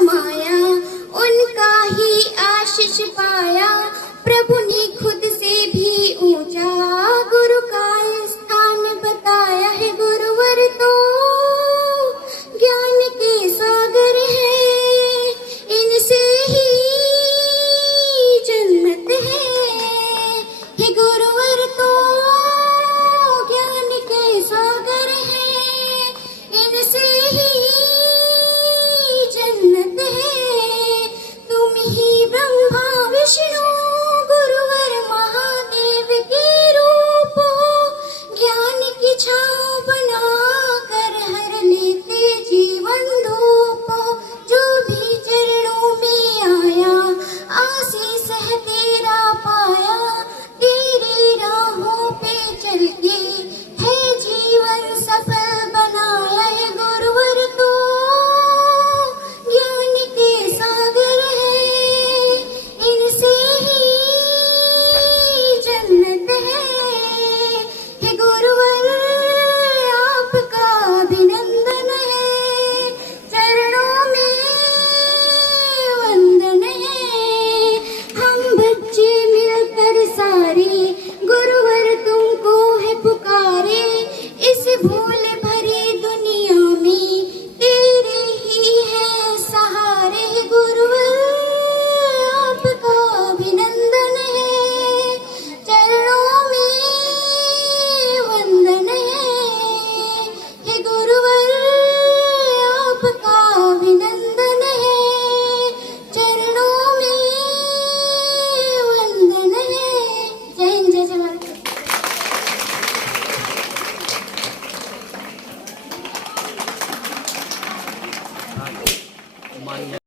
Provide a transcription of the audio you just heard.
समाया, उनका ही आशीष पाया। प्रभु ने खुद से भी ऊंचा गुरु का स्थान बताया है। गुरुवर तो ज्ञान के सागर है, इनसे ही जन्नत है। गुरुवर तो ज्ञान के सागर है, इनसे ही जन्नत है। तुम ही ब्रह्मा विष्णु गुरुवर महादेव के रूप हो। ज्ञान की छाँव बना कर हर लेते जीवन धूप हो। जो भी चरणों में आया आशीष है तेरा पाया। तेरी राहों पे चल के है जीवन सफल बनाया है। गुरुवर तो ज्ञान के सागर है, इनसे ही जन्नत है। गुरुवर आपका अभिनंदन है, चरणों में वंदन है। हम बच्चे मिलकर सारे गुरुवर तुमको है पुकारे। इस भूल भरी दुनिया में तेरे ही है सहारे। गुरुवर आपका अभिनंदन है, चरणों में वंदन है। गुरुवर आपका अभिनंदन है, चरणों में वंदन है। जय हिंद, जय जवाहर।